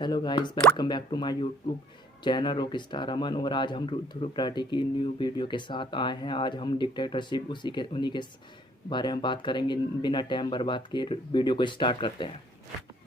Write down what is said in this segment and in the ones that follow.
Hello guys, welcome back to my YouTube channel rock star Aman. और आज हम ध्रुव राठी की न्यू वीडियो के साथ आए हैं। आज हम डिक्टेटरशिप उन्हीं के बारे में बात करेंगे। बिना टाइम बर्बाद किए वीडियो को स्टार्ट करते हैं।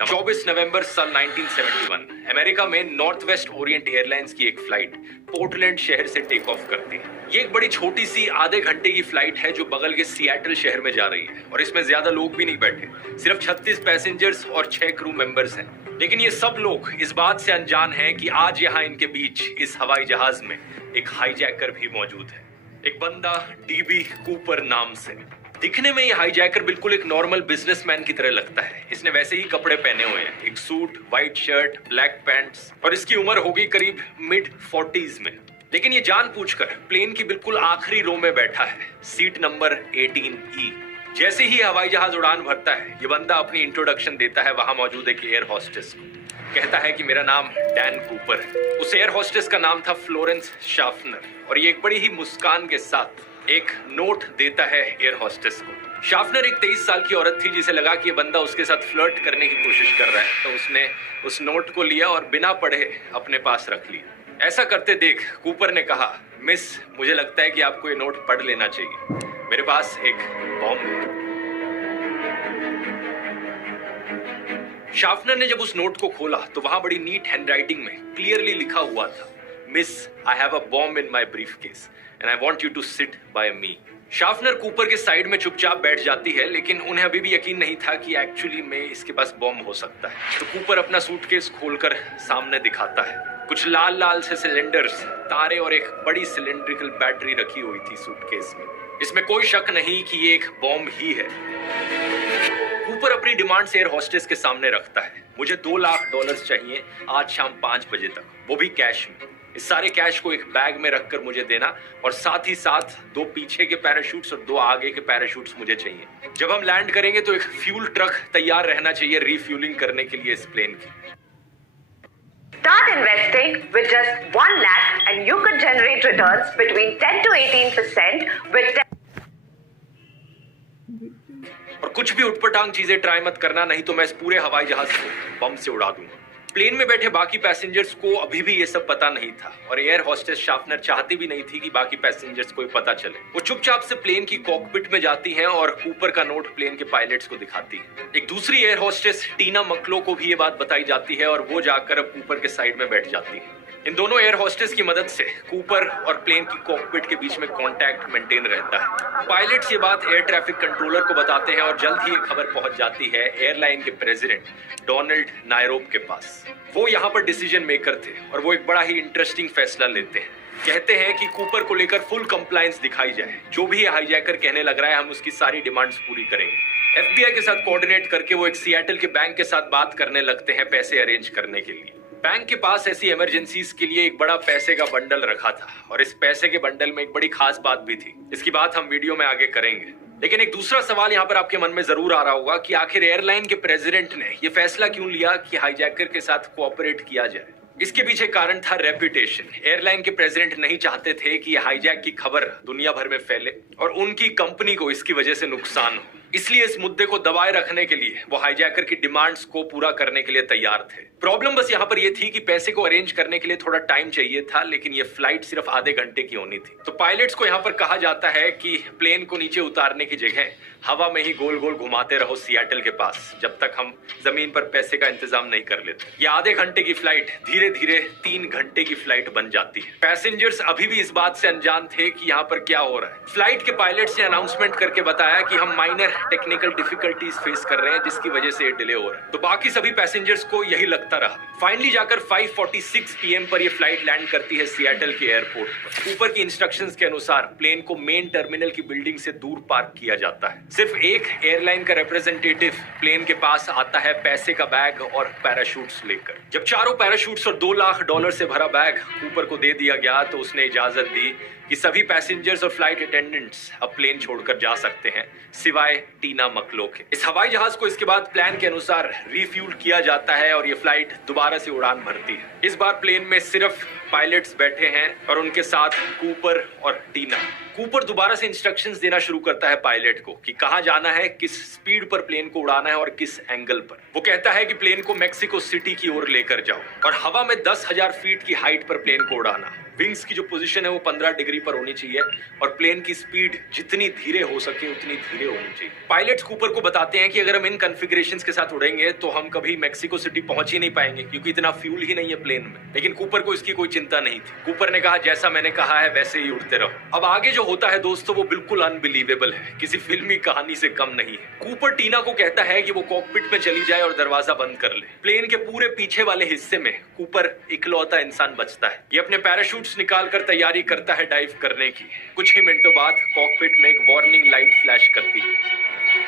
24 नवंबर साल 1971 अमेरिका में नॉर्थ वेस्ट ओरिएंट एयरलाइंस की एक फ्लाइट पोर्टलैंड शहर से टेक ऑफ करती है। ये एक बड़ी छोटी सी आधे घंटे की फ्लाइट है जो बगल के सिएटल शहर में जा रही है और इसमें ज्यादा लोग भी नहीं बैठे, सिर्फ 36 पैसेंजर्स और 6 क्रू मेंबर्स हैं। लेकिन ये सब लोग इस बात से अनजान हैं कि आज यहाँ इनके बीच इस हवाई जहाज में एक हाईजैकर भी मौजूद है। एक बंदा डीबी कूपर नाम से। दिखने में ये हाईजैकर बिल्कुल एक नॉर्मल बिजनेसमैन की तरह लगता है। इसने वैसे ही कपड़े पहने हुए हैं, एक suit, white shirt, black pants, और इसकी उम्र होगी करीब मिड 40s में। लेकिन ये जानबूझकर प्लेन की बिल्कुल आखिरी रो में बैठा है, सीट नंबर 18E। जैसे ही हवाई जहाज उड़ान भरता है, ये बंदा अपनी इंट्रोडक्शन देता है वहां मौजूद एक एयर होस्टेस को। कहता है कि मेरा नाम डैन कूपर है। उस एयर होस्टेस का नाम था फ्लोरेंस शाफनर, और ये एक बड़ी ही मुस्कान के साथ एक नोट देता है एयर होस्टेस को। शाफनर एक 23 साल की औरत थी जिसे लगा कि ये बंदा उसके साथ फ्लर्ट करने की कोशिश कर रहा है, तो उसने उस नोट को लिया और बिना पढ़े अपने पास रख लिया। ऐसा करते देख कूपर ने कहा, मिस, मुझे लगता है कि आपको ये नोट पढ़ लेना चाहिए, मेरे पास एक बॉम्ब है। शाफनर ने जब उस नोट को खोला तो वहां बड़ी नीट हैंडराइटिंग में क्लियरली लिखा हुआ था, miss, I have a bomb in my briefcase and I want you to sit by me. Schaffner Cooper के साइड में चुपचाप बैठ जाती है, लेकिन उन्हें अभी भी यकीन नहीं था कि एक्चुअली में इसके पास बॉम्ब हो सकता है। तो कूपर अपना सूटकेस खोलकर सामने दिखाता है। कुछ लाल लाल से सिलेंडर्स, तारे और एक बड़ी सिलेंड्रिकल बैटरी रखी हुई थी सूटकेस में। इसमें कोई शक नहीं कि ये एक बॉम्ब ही है। कूपर अपनी डिमांड्स एयर होस्टेस के सामने रखता है। मुझे $2 लाख चाहिए आज शाम 5 बजे तक, वो भी कैश में। इस सारे कैश को एक बैग में रखकर मुझे देना, और साथ ही साथ 2 पीछे के पैराशूट्स और 2 आगे के पैराशूट्स मुझे चाहिए। जब हम लैंड करेंगे तो एक फ्यूल ट्रक तैयार रहना चाहिए रिफ्यूलिंग करने के लिए इस प्लेन की। Start investing with just 1 lakh and you could generate returns between 10 to 18% with और कुछ भी उटपटांग चीजें ट्राई मत करना, नहीं तो मैं इस पूरे हवाई जहाज को बम से उड़ा दूंगा। प्लेन में बैठे बाकी पैसेंजर्स को अभी भी ये सब पता नहीं था, और एयर होस्टेस शाफनर चाहती भी नहीं थी कि बाकी पैसेंजर्स को पता चले। वो चुपचाप से प्लेन की कॉकपिट में जाती हैं और कूपर का नोट प्लेन के पायलट्स को दिखाती है। एक दूसरी एयर होस्टेस टीना मकलो को भी ये बात बताई जाती है, और वो जाकर अब कूपर के साइड में बैठ जाती है। इन दोनों एयर होस्टेस की मदद से कूपर और प्लेन की कॉकपिट के बीच में कांटेक्ट मेंटेन रहता है। पायलट्स ये बात एयर ट्रैफिक कंट्रोलर को बताते हैं, और जल्द ही ये खबर पहुंच जाती है एयरलाइन के प्रेसिडेंट डोनाल्ड नायरोब के पास। वो यहाँ पर डिसीजन मेकर थे, और वो एक बड़ा ही इंटरेस्टिंग फैसला लेते हैं। कहते हैं कि कूपर को लेकर फुल कंप्लायंस दिखाई जाए। जो भी हाईजैकर कहने लग रहा है, हम उसकी सारी डिमांड्स पूरी करेंगे। FBI के साथ कोऑर्डिनेट करके वो एक सिएटल के बैंक के साथ बात करने लगते हैं पैसे अरेंज करने के लिए। बैंक के पास ऐसी इमरजेंसीज के लिए एक बड़ा पैसे का बंडल रखा था, और इस पैसे के बंडल में एक बड़ी खास बात भी थी। इसकी बात हम वीडियो में आगे करेंगे। लेकिन एक दूसरा सवाल यहाँ पर आपके मन में जरूर आ रहा होगा कि आखिर एयरलाइन के प्रेसिडेंट ने यह फैसला क्यों लिया कि हाईजैकर के साथ कोऑपरेट किया जाए। इसके पीछे कारण था रेपुटेशन। एयरलाइन के प्रेसिडेंट नहीं चाहते थे कि हाईजैक की खबर दुनिया भर में फैले और उनकी कंपनी को इसकी वजह से नुकसान हो। इसलिए इस मुद्दे को दबाए रखने के लिए वो हाईजैकर की डिमांड्स को पूरा करने के लिए तैयार थे। प्रॉब्लम बस यहाँ पर यह थी कि पैसे को अरेंज करने के लिए थोड़ा टाइम चाहिए था, लेकिन ये फ्लाइट सिर्फ आधे घंटे की होनी थी। तो पायलट्स को यहाँ पर कहा जाता है कि प्लेन को नीचे उतारने की जगह हवा में ही गोल गोल घुमाते रहो सिएटल के पास, जब तक हम जमीन पर पैसे का इंतजाम नहीं कर लेते। ये आधे घंटे की फ्लाइट धीरे धीरे 3 घंटे की फ्लाइट बन जाती है। पैसेंजर्स अभी भी इस बात से अनजान थे कि यहाँ पर क्या हो रहा है। फ्लाइट के पायलट्स ने अनाउंसमेंट करके बताया कि हम माइनर टेक्निकल डिफिकल्टीज फेस कर रहे हैं, जिसकी वजह से ये डिले हो रहा है। तो बाकी सभी पैसेंजर्स को यही लगता रहा। फाइनली जाकर 5:46 PM पर ये फ्लाइट लैंड करती है सिएटल के एयरपोर्ट पर। ऊपर की इंस्ट्रक्शंस के अनुसार प्लेन को मेन टर्मिनल की बिल्डिंग से दूर पार्क किया जाता है। सिर्फ एक एयरलाइन का रिप्रेजेंटेटिव प्लेन के पास आता है पैसे का बैग और पैराशूट्स लेकर। जब चारों पैराशूट्स और $2 लाख से भरा बैग कूपर को दे दिया गया, तो उसने इजाजत दी कि सभी पैसेंजर्स और फ्लाइट अटेंडेंट्स अब प्लेन छोड़कर जा सकते हैं, सिवाय टीना मकलो के। इस हवाई जहाज को इसके बाद प्लान के अनुसार रिफ्यूल किया जाता है और ये फ्लाइट दोबारा से उड़ान भरती है। इस बार प्लेन में सिर्फ पायलट्स बैठे हैं और उनके साथ कूपर और टीना। कूपर दोबारा से इंस्ट्रक्शंस देना शुरू करता है पायलट को कि कहां जाना है, किस स्पीड पर प्लेन को उड़ाना है और किस एंगल पर। वो कहता है कि प्लेन को मेक्सिको सिटी की ओर लेकर जाओ और हवा में 10,000 फीट की हाइट पर प्लेन को उड़ाना। विंग्स की जो पोजीशन है वो 15 डिग्री पर होनी चाहिए और प्लेन की स्पीड जितनी धीरे हो सके उतनी धीरे होनी चाहिए। पायलट्स कूपर को बताते हैं कि अगर हम इन कॉन्फ़िगरेशंस के साथ उड़ेंगे तो हम कभी मेक्सिको सिटी पहुंच ही नहीं पाएंगे क्योंकि इतना फ्यूल ही नहीं है प्लेन में। लेकिन कूपर को इसकी कोई चिंता नहीं थी। कूपर ने कहा जैसा मैंने कहा है वैसे ही उड़ते रहो। अब आगे जो होता है दोस्तों वो बिल्कुल अनबिलीवेबल है, किसी फिल्मी कहानी से कम नहीं है। कूपर टीना को कहता है कि वो कॉकपिट में चली जाए और दरवाजा बंद कर ले। प्लेन के पूरे पीछे वाले हिस्से में कूपर इकलौता इंसान बचता है। ये अपने पैराशूट्स निकालकर तैयारी करता है डाइव करने की। कुछ ही मिनटों बाद कॉकपिट में एक वार्निंग लाइट फ्लैश करती है,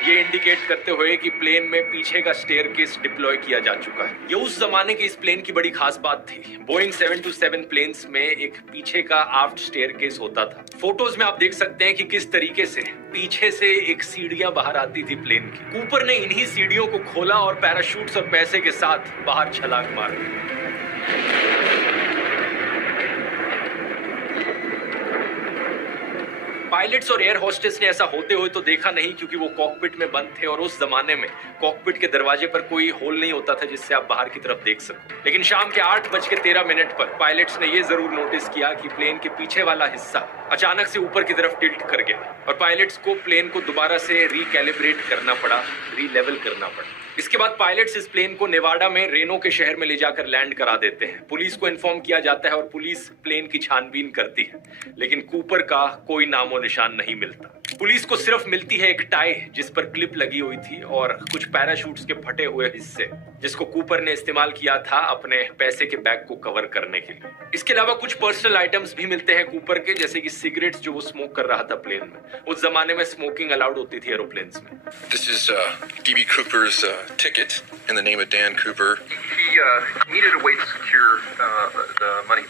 ये इंडिकेट करते हुए कि प्लेन में पीछे का स्टेयरकेस डिप्लॉय किया जा चुका है। ये उस जमाने की इस प्लेन की बड़ी खास बात थी। बोइंग 727 प्लेन्स में एक पीछे का आफ्ट स्टेयरकेस होता था। फोटोज में आप देख सकते हैं कि किस तरीके से पीछे से एक सीढ़ियां बाहर आती थी प्लेन की। कूपर ने इन्हीं सीढ़ियों को खोला और पैराशूट्स और पैसे के साथ बाहर छलांग मार दी। पायलट्स और एयर होस्टेस ने ऐसा होते हुए तो देखा नहीं क्योंकि वो कॉकपिट में बंद थे और उस जमाने में कॉकपिट के दरवाजे पर कोई होल नहीं होता था जिससे आप बाहर की तरफ देख सको। लेकिन शाम के 8:13 पर पायलट्स ने ये जरूर नोटिस किया कि प्लेन के पीछे वाला हिस्सा अचानक से ऊपर की तरफ टिल्ट कर गया और पायलट्स को प्लेन को दोबारा से रिकैलिब्रेट करना पड़ा, रीलेवल करना पड़ा। इसके बाद पायलट्स इस प्लेन को नेवाडा में रेनो के शहर में ले जाकर लैंड करा देते हैं। पुलिस को इन्फॉर्म किया जाता है और पुलिस प्लेन की छानबीन करती है, लेकिन कूपर का कोई नामो निशान नहीं मिलता। पुलिस को सिर्फ मिलती है एक टाई जिस पर क्लिप लगी हुई थी और कुछ पैराशूट्स के फटे हुए हिस्से जिसको कूपर ने इस्तेमाल किया था अपने पैसे के बैग को कवर करने के लिए। इसके अलावा कुछ पर्सनल आइटम्स भी मिलते हैं कूपर के, जैसे कि सिगरेट्स जो वो स्मोक कर रहा था प्लेन में। उस जमाने में स्मोकिंग अलाउड होती थी एरोप्लेन्स में। This is D.B. Cooper's ticket in the name of Dan Cooper. He needed a way to secure the money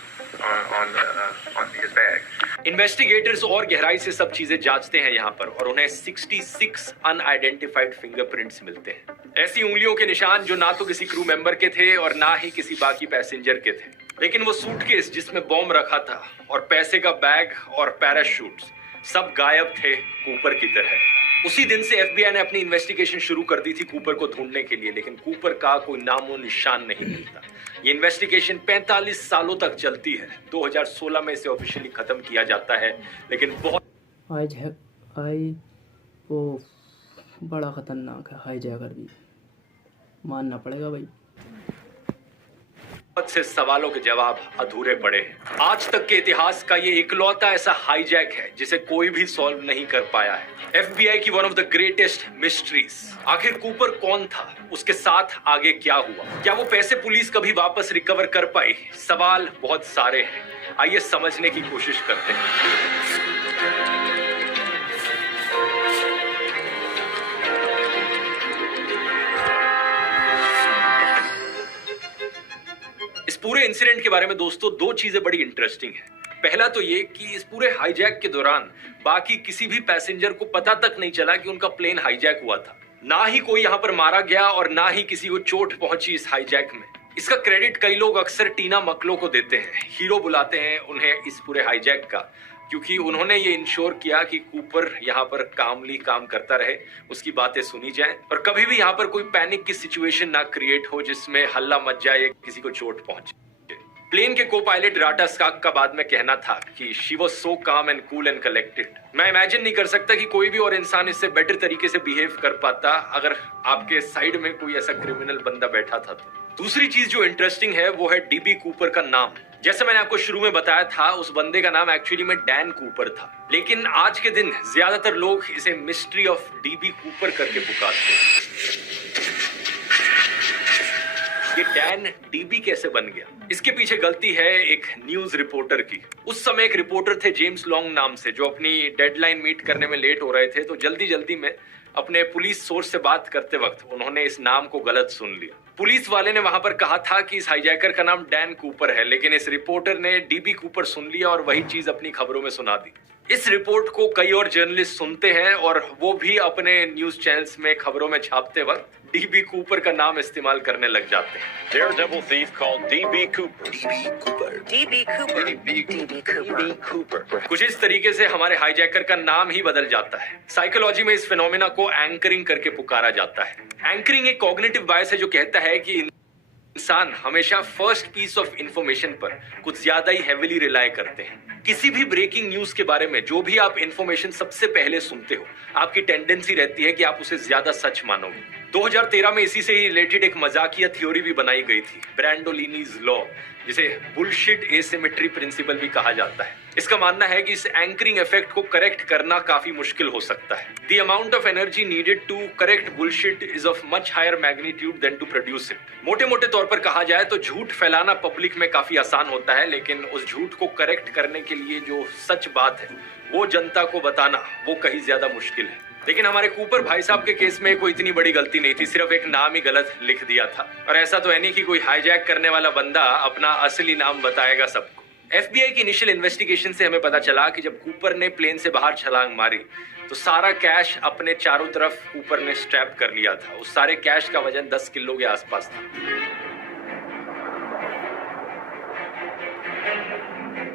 on his bag. Investigators और गहराई से सब चीजें जांचते हैं यहाँ पर और उन्हें 66 अनआइडेंटिफाइड फिंगरप्रिंट्स मिलते हैं। ऐसी उंगलियों के निशान जो ना तो किसी क्रू मेंबर के थे और ना ही किसी बाकी पैसेंजर के थे। लेकिन वो सूटकेस जिसमें बॉम्ब रखा था और पैसे का बैग और पैराशूट्स सब गायब थे कूपर की तरह। उसी दिन से एफबीआई ने अपनी इन्वेस्टिगेशन शुरू कर दी थी कूपर को ढूंढने के लिए, लेकिन कूपर का कोई नामो निशान नहीं मिलता। ये इन्वेस्टिगेशन 45 सालों तक चलती है। 2016 में इसे ऑफिशियली खत्म किया जाता है, लेकिन वो बड़ा खतरनाक है। हाईजैकर भी मानना पड़ेगा भाई। बहुत से सवालों के जवाब अधूरे पड़े हैं। आज तक के इतिहास का ये इकलौता ऐसा हाईजैक है जिसे कोई भी सॉल्व नहीं कर पाया है। एफबीआई की one of the greatest mysteries. आखिर कूपर कौन था, उसके साथ आगे क्या हुआ, क्या वो पैसे पुलिस कभी वापस रिकवर कर पाई? सवाल बहुत सारे हैं, आइए समझने की कोशिश करते हैं। इस पूरे इंसिडेंट के बारे में दोस्तों दो चीजें बड़ी इंटरेस्टिंग है। पहला तो ये कि इस पूरे हाईजैक के दौरान बाकी किसी भी पैसेंजर को पता तक नहीं चला कि उनका प्लेन हाईजैक हुआ था। ना ही कोई यहाँ पर मारा गया और ना ही किसी को चोट पहुंची इस हाईजैक में। इसका क्रेडिट कई लोग अक्सर टीना मकलो को देते हैं, हीरो बुलाते हैं उन्हें इस पूरे हाईजैक का, क्योंकि उन्होंने ये इंश्योर किया कि कूपर यहाँ पर कामली काम करता रहे, उसकी बातें सुनी जाएं और कभी भी यहाँ पर कोई पैनिक की सिचुएशन ना क्रिएट हो जिसमें हल्ला मच जाए या किसी को चोट पहुंचे। प्लेन के को पायलट राटा स्काक का बाद में कहना था कि शी वाज सो काम एंड कूल एंड कलेक्टेड। मैं इमेजिन नहीं कर सकता कि कोई भी और इंसान इससे बेटर तरीके से बिहेव कर पाता अगर आपके साइड में कोई ऐसा क्रिमिनल बंदा बैठा था तो। दूसरी चीज जो इंटरेस्टिंग है वो है डीबी कूपर का नाम। जैसे मैंने आपको शुरू में बताया था, उस बंदे का नाम एक्चुअली में डैन कूपर था, लेकिन आज के दिन ज्यादातर लोग इसे मिस्ट्री ऑफ डीबी कूपर करके पुकारते हैं। ये डैन डीबी कैसे बन गया, इसके पीछे गलती है एक न्यूज रिपोर्टर की। उस समय एक रिपोर्टर थे जेम्स लॉन्ग नाम से, जो अपनी डेडलाइन मीट करने में लेट हो रहे थे, तो जल्दी जल्दी में अपने पुलिस सोर्स से बात करते वक्त उन्होंने इस नाम को गलत सुन लिया। पुलिस वाले ने वहां पर कहा था कि इस हाईजैकर का नाम डैन कूपर है, लेकिन इस रिपोर्टर ने डीबी कूपर सुन लिया और वही चीज अपनी खबरों में सुना दी। इस रिपोर्ट को कई और जर्नलिस्ट सुनते हैं और वो भी अपने न्यूज चैनल्स में खबरों में छापते वक्त डीबी कूपर का नाम इस्तेमाल करने लग जाते हैं। Daredevil thief called D.B. Cooper. कुछ इस तरीके से हमारे हाईजैकर का नाम ही बदल जाता है। साइकोलॉजी में इस फिनोमेना को एंकरिंग करके पुकारा जाता है। एंकरिंग एक कॉग्निटिव बायस है जो कहता है कि इंसान हमेशा फर्स्ट पीस ऑफ इंफॉर्मेशन पर कुछ ज्यादा ही हेविली रिलाय करते हैं। किसी भी ब्रेकिंग न्यूज के बारे में जो भी आप इंफॉर्मेशन सबसे पहले सुनते हो, आपकी टेंडेंसी रहती है कि आप उसे ज्यादा सच मानोगे। 2013 में इसी से ही रिलेटेड एक मजाकिया थ्योरी भी बनाई गई थी, ब्रैंडोलिनीज लॉ, जिसे बुलशिट एसिमेट्री प्रिंसिपल भी कहा जाता है। इसका मानना है कि इस एंकरिंग इफेक्ट को करेक्ट करना काफी मुश्किल हो सकता है। The amount of energy needed to correct bullshit is of much higher magnitude than to produce it. मोटे मोटे तौर पर कहा जाए तो झूठ फैलाना पब्लिक में काफी आसान होता है, लेकिन उस झूठ को करेक्ट करने के लिए जो सच बात है वो जनता को बताना वो कहीं ज्यादा मुश्किल है। लेकिन हमारे कूपर भाई साहब के केस में कोई इतनी बड़ी गलती नहीं थी, सिर्फ एक नाम ही गलत लिख दिया था। और ऐसा तो है नहीं कि कोई हाईजैक करने वाला बंदा अपना असली नाम बताएगा सबको। FBI की इनिशियल इन्वेस्टिगेशन से हमें पता चला कि जब कूपर ने प्लेन से बाहर छलांग मारी तो सारा कैश अपने चारों तरफ कूपर ने स्ट्रैप कर लिया था। उस सारे कैश का वजन 10 किलो के आसपास था।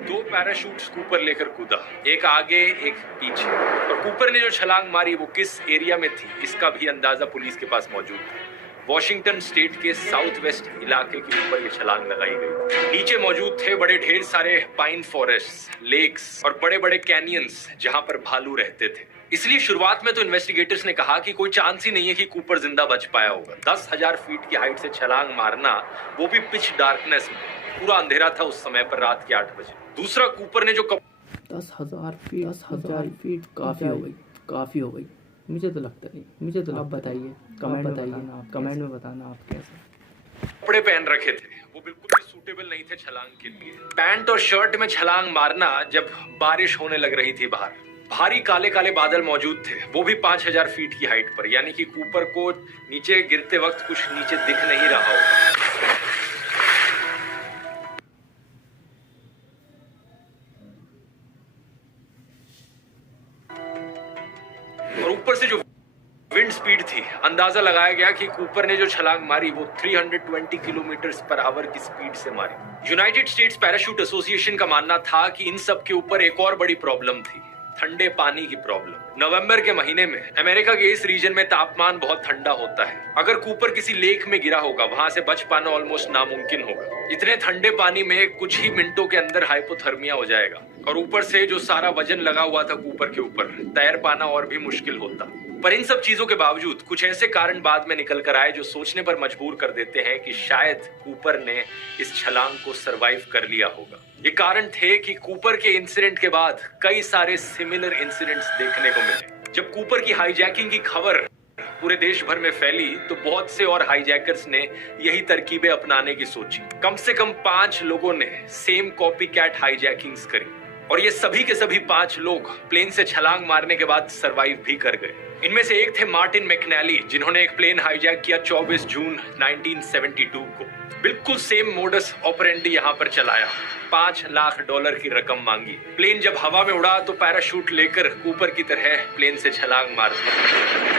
2 पैराशूट्स कूपर लेकर कूदा, एक आगे एक पीछे। और कूपर ने जो छलांग मारी वो किस एरिया में थी इसका भी अंदाजा पुलिस के पास मौजूद था। वॉशिंगटन स्टेट के साउथ वेस्ट इलाके के ऊपर ये छलांग लगाई गई। नीचे मौजूद थे बड़े ढेर सारे पाइन फॉरेस्ट, लेक्स और बड़े बड़े कैनियंस जहां पर भालू रहते थे। इसलिए शुरुआत में तो इन्वेस्टिगेटर्स ने कहा कि कोई चांस ही नहीं है कि कूपर जिंदा बच पाया होगा। 10,000 फीट की हाइट से छलांग मारना, वो भी पिच डार्कनेस में, पूरा अंधेरा था उस समय पर, रात के 8 बजे। दूसरा, कूपर ने जो 10,000 फीट काफी हो गई। मुझे तो लगता नहीं, मुझे तो आप बताइए, कमेंट में बताना आप कैसे कपड़े पहन रखे थे, वो बिल्कुल भी सूटेबल नहीं थे छलांग के लिए। पैंट और शर्ट में छलांग मारना जब बारिश होने लग रही थी बाहर, भारी काले काले बादल मौजूद थे, वो भी 5,000 फीट की हाइट पर, यानी कि कूपर को नीचे गिरते वक्त कुछ नीचे दिख नहीं रहा होगा। और ऊपर से जो विंड स्पीड थी, अंदाजा लगाया गया कि कूपर ने जो छलांग मारी वो 320 किलोमीटर पर आवर की स्पीड से मारी। यूनाइटेड स्टेट्स पैराशूट एसोसिएशन का मानना था कि इन सब के ऊपर एक और बड़ी प्रॉब्लम थी, ठंडे पानी की प्रॉब्लम। नवंबर के महीने में अमेरिका के इस रीजन में तापमान बहुत ठंडा होता है। अगर कूपर किसी लेक में गिरा होगा, वहां से बच पाना ऑलमोस्ट नामुमकिन होगा। इतने ठंडे पानी में कुछ ही मिनटों के अंदर हाइपोथर्मिया हो जाएगा, और ऊपर से जो सारा वजन लगा हुआ था कूपर के ऊपर, तैर पाना और भी मुश्किल होता। पर इन सब चीजों के बावजूद कुछ ऐसे कारण बाद में निकल कर आए जो सोचने पर मजबूर कर देते हैं कि शायद कूपर ने इस छलांग को सरवाइव कर लिया होगा। ये कारण थे कि कूपर के इंसिडेंट के बाद कई सारे सिमिलर इंसिडेंट्स देखने को मिले। जब कूपर की हाईजैकिंग की खबर पूरे देश भर में फैली तो बहुत से और हाईजैकर्स ने यही तरकीबें अपनाने की सोची। कम से कम 5 लोगों ने सेम कॉपी कैट हाईजैकिंग्स करी, और ये सभी के सभी 5 लोग प्लेन से छलांग मारने के बाद सरवाइव भी कर गए। इनमें से एक थे मार्टिन मैकनैली, जिन्होंने एक प्लेन हाईजैक किया 24 जून 1972 को। बिल्कुल सेम मोडस ऑपरेंडी यहाँ पर चलाया, $5 लाख की रकम मांगी। प्लेन जब हवा में उड़ा तो पैराशूट लेकर कूपर की तरह प्लेन से छलांग मार दी।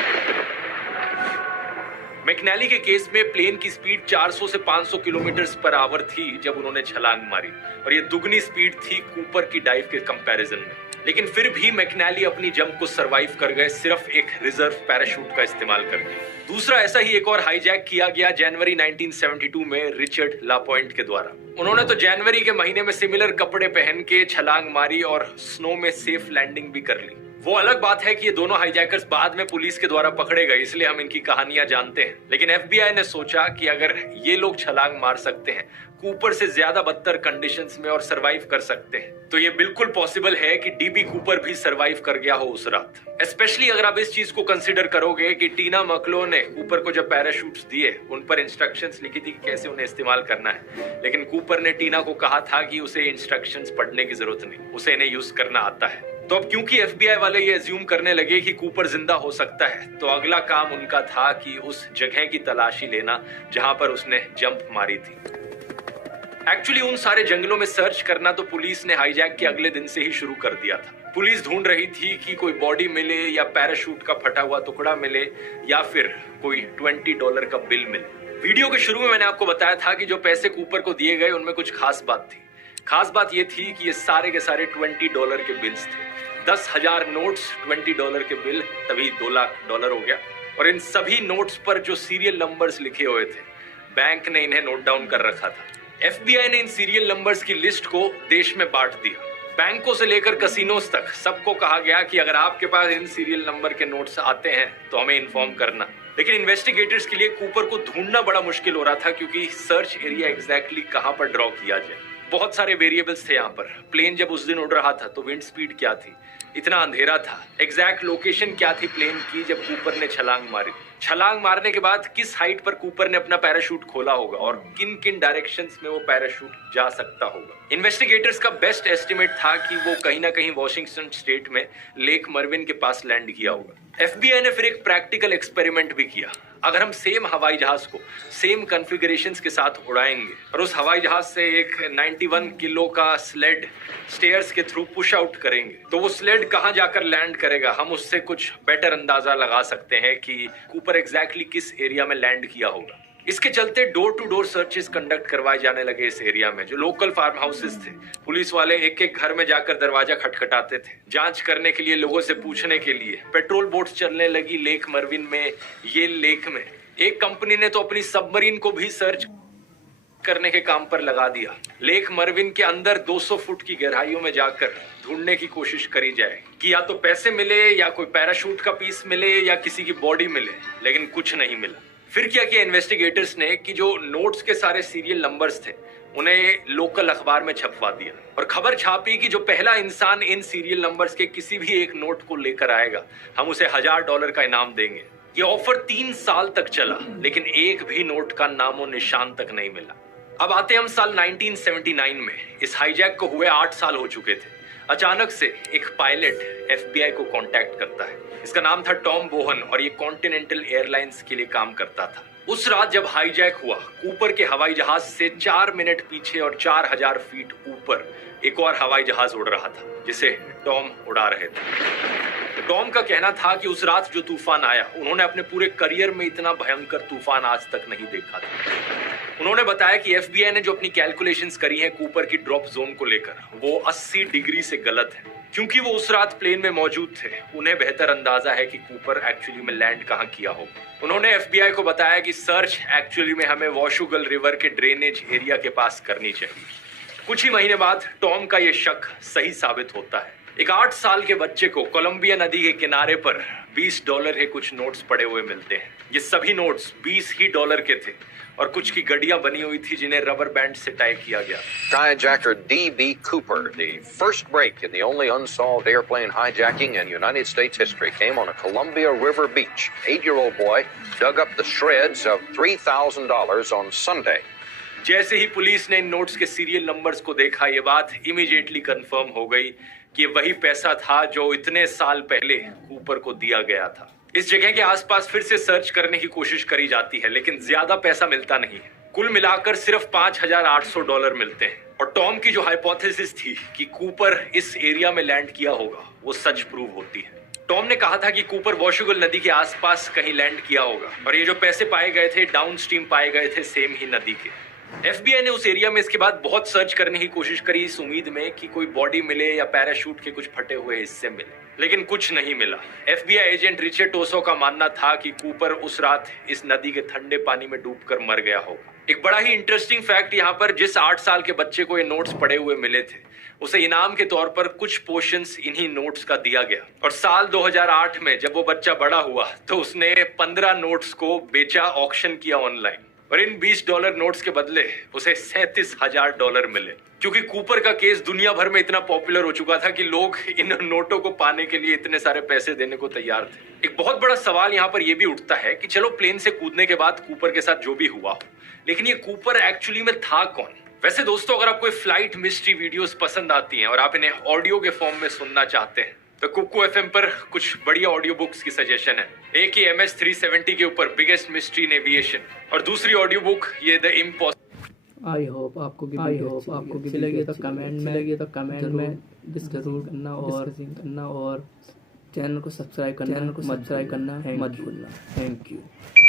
मैकनैली के केस में प्लेन की स्पीड 400 से 500 किलोमीटर पर आवर थी जब उन्होंने छलांग मारी, और ये दुगनी स्पीड थी कूपर की डाइव के कंपैरिजन में। लेकिन फिर भी मैकनैली अपनी जंप को सरवाइव कर गए, सिर्फ एक रिजर्व पैराशूट का इस्तेमाल करके। दूसरा ऐसा ही एक और हाईजैक किया गया जनवरी 1972 में रिचर्ड लापॉइंट के द्वारा। उन्होंने तो जनवरी के महीने में सिमिलर कपड़े पहन के छलांग मारी और स्नो में सेफ लैंडिंग भी कर ली। वो अलग बात है कि ये दोनों हाईजैकर्स बाद में पुलिस के द्वारा पकड़े गए, इसलिए हम इनकी कहानियां जानते हैं। लेकिन FBI ने सोचा कि अगर ये लोग छलांग मार सकते हैं कूपर से ज्यादा बदतर कंडीशंस में और सरवाइव कर सकते हैं, तो ये बिल्कुल पॉसिबल है कि डीबी कूपर भी सरवाइव कर गया हो उस रात। स्पेशली अगर आप इस चीज को कंसीडर करोगे कि टीना मकलो ने कूपर को जब पैराशूट्स दिए, उन पर इंस्ट्रक्शंस लिखी थी कि कैसे उन्हें इस्तेमाल करना है, लेकिन कूपर ने टीना को कहा था कि उसे इंस्ट्रक्शंस पढ़ने की जरूरत नहीं, उसे इन्हें यूज करना आता है। तो अब क्योंकि FBI वाले ये अज्यूम करने लगे कि कूपर जिंदा हो सकता है, तो अगला काम उनका था कि उस जगह की तलाशी लेना जहां पर उसने जंप मारी थी। एक्चुअली उन सारे जंगलों में सर्च करना तो पुलिस ने हाईजैक के अगले दिन से ही शुरू कर दिया था। पुलिस ढूंढ रही थी कि कोई बॉडी मिले या पैराशूट का फटा हुआ टुकड़ा मिले या फिर कोई $20 का बिल मिले। वीडियो के शुरू में मैंने आपको बताया था कि जो पैसे कूपर को दिए गए उनमें कुछ खास बात थी। खास बात ये थी कि ये सारे के सारे $20 के बिल्स थे। 10,000 नोट्स, $20 के बिल, तभी $2 लाख हो गया। और इन सभी नोट्स पर जो सीरियल नंबर्स लिखे हुए थे, बैंक ने इन्हें नोट डाउन कर रखा था। FBI ने इन सीरियल नंबर्स की लिस्ट को देश में बांट दिया। बैंकों से लेकर कसिनोज तक सबको कहा गया कि अगर आपके पास इन सीरियल नंबर के नोट्स आते हैं तो हमें इन्फॉर्म करना। लेकिन इन्वेस्टिगेटर्स के लिए कूपर को ढूंढना बड़ा मुश्किल हो रहा था, क्योंकि सर्च एरिया एग्जैक्टली कहां पर ड्रॉ किया जाए। बहुत सारे वेरिएबल्स थे यहाँ पर। प्लेन जब उस दिन उड़ रहा था तो विंड स्पीड क्या थी, इतना अंधेरा था, एग्जैक्ट लोकेशन क्या थी प्लेन की जब कूपर ने छलांग मारी, छलांग मारने के बाद किस हाइट पर कूपर ने अपना पैराशूट खोला होगा और किन किन डायरेक्शंस में वो पैराशूट जा सकता होगा। इन्वेस्टिगेटर्स का बेस्ट एस्टिमेट था कि वो कहीं ना कहीं वॉशिंगटन स्टेट में लेक मर्विन के पास लैंड किया होगा। FBI ने फिर एक प्रैक्टिकल एक्सपेरिमेंट भी किया। अगर हम सेम हवाई जहाज को सेम कॉन्फ़िगरेशंस के साथ उड़ाएंगे और उस हवाई जहाज से एक 91 किलो का स्लेड स्टेयर्स के थ्रू पुश आउट करेंगे तो वो स्लेड कहां जाकर लैंड करेगा, हम उससे कुछ बेटर अंदाजा लगा सकते हैं कि कूपर एग्जैक्टली किस एरिया में लैंड किया होगा। इसके चलते door to door searches conduct करवाए जाने लगे इस एरिया में। जो लोकल फार्म हाउसेस थे, पुलिस वाले एक एक घर में जाकर दरवाजा खटखटाते थे, जांच करने के लिए, लोगों से पूछने के लिए। पेट्रोल बोट्स चलने लगी लेक मर्विन में, ये लेक में। एक कंपनी ने तो अपनी सबमरीन को भी सर्च करने के काम पर लगा दिया। लेक मर्विन के अंदर 200 फुट की गहराइयों में जाकर ढूंढने की कोशिश करी जाए कि या तो पैसे मिले या कोई पैराशूट का पीस मिले या किसी की बॉडी मिले, लेकिन कुछ नहीं मिला। फिर क्या किया इन्वेस्टिगेटर्स ने कि जो नोट्स के सारे सीरियल नंबर्स थे उन्हें लोकल अखबार में छपवा दिया और खबर छापी कि जो पहला इंसान इन सीरियल नंबर्स के किसी भी एक नोट को लेकर आएगा, हम उसे $1000 का इनाम देंगे। ये ऑफर 3 साल तक चला, लेकिन एक भी नोट का नामो निशान तक नहीं मिला। अब आते हम साल 1979 में। इस हाईजैक को हुए 8 साल हो चुके थे। अचानक से एक पायलट FBI को कांटेक्ट करता है। इसका नाम था टॉम बोहन और ये कॉन्टिनेंटल एयरलाइंस के लिए काम करता था। उस रात जब हाईजैक हुआ, कूपर के हवाई जहाज से 4 मिनट पीछे और 4000 फीट ऊपर एक और हवाई जहाज उड़ रहा था, जिसे टॉम उड़ा रहे थे। टॉम का कहना था कि उस रात जो तूफान आया, उन्होंने अपने पूरे करियर में इतना भयंकर तूफान आज तक नहीं देखा था। उन्होंने बताया कि FBI ने जो अपनी कैलकुलेशंस करी है कूपर की ड्रॉप जोन को लेकर, वो 80 डिग्री से गलत है। क्योंकि वो उस रात प्लेन में मौजूद थे, उन्हें बेहतर अंदाजा है कि कूपर एक्चुअली में लैंड कहां किया होगा। उन्होंने FBI को बताया कि सर्च एक्चुअली में हमें वॉशुगल रिवर के ड्रेनेज एरिया के पास करनी चाहिए। कुछ ही महीने बाद टॉम का ये शक सही साबित होता है। एक 8 साल के बच्चे को कोलंबिया नदी के किनारे पर $20 के कुछ नोट्स पड़े हुए मिलते हैं। ये सभी नोट्स $20 के थे और कुछ की गड्डियां बनी हुई थी जिन्हें रबर बैंड से टाई किया गया। Hijacker D.B. Cooper, the first break in the only unsolved airplane hijacking in United States history, came on a Columbia River beach. 8-year-old boy dug up the shreds of $3,000 on Sunday. जैसे ही police ने इन notes के serial numbers को देखा, ये बात immediately confirm हो गई कि वही पैसा था जो इतने साल पहले कूपर को दिया गया था। इस जगह के आसपास फिर से सर्च करने की कोशिश करी जाती है, लेकिन ज्यादा पैसा मिलता नहीं है। कुल मिलाकर सिर्फ $5,800 मिलते हैं। और टॉम की जो हाइपोथेसिस थी कि कूपर इस एरिया में लैंड किया होगा, वो सच प्रूव होती है। टॉम ने कहा था कि कूपर वॉशुगल नदी के आसपास कहीं लैंड किया होगा और ये जो पैसे पाए गए थे डाउनस्ट्रीम पाए गए थे सेम ही नदी के। FBI ने उस एरिया में इसके बाद बहुत सर्च करने की कोशिश करी, इस उम्मीद में कि कोई बॉडी मिले या पैराशूट के कुछ फटे हुए हिस्से मिले, लेकिन कुछ नहीं मिला। FBI एजेंट रिचर्ड टोसो का मानना था कि कूपर उस रात इस नदी के ठंडे पानी में डूबकर मर गया होगा। एक बड़ा ही इंटरेस्टिंग फैक्ट यहाँ पर, जिस 8 साल के बच्चे को ये नोट्स पड़े हुए मिले थे, उसे इनाम के तौर पर कुछ पोर्शंस इन्हीं नोट्स का दिया गया। और साल 2008 में जब वो बच्चा बड़ा हुआ तो उसने 15 नोट्स को बेचा, ऑक्शन किया ऑनलाइन, और इन $20 नोट्स के बदले उसे $37,000 मिले। क्योंकि कूपर का केस दुनिया भर में इतना पॉपुलर हो चुका था कि लोग इन नोटों को पाने के लिए इतने सारे पैसे देने को तैयार थे। एक बहुत बड़ा सवाल यहाँ पर यह भी उठता है कि चलो प्लेन से कूदने के बाद कूपर के साथ जो भी हुआ हो, लेकिन ये कूपर एक्चुअली में था कौन? वैसे दोस्तों, अगर आपको फ्लाइट मिस्ट्री वीडियोस पसंद आती हैं और आप इन्हें ऑडियो के फॉर्म में सुनना चाहते हैं तो कुकू FM पर कुछ बढ़िया ऑडियो बुक्स की सजेशन है। एक ही MS-370 के ऊपर बिगेस्ट मिस्ट्री इन एविएशन, और दूसरी ऑडियो बुक ये द इम्पॉसिबल। आई होप आपको भी अच्छी लगी तो कमेंट में जरूर करना और चैनल को सब्सक्राइब करना मत भूलना। Thank you.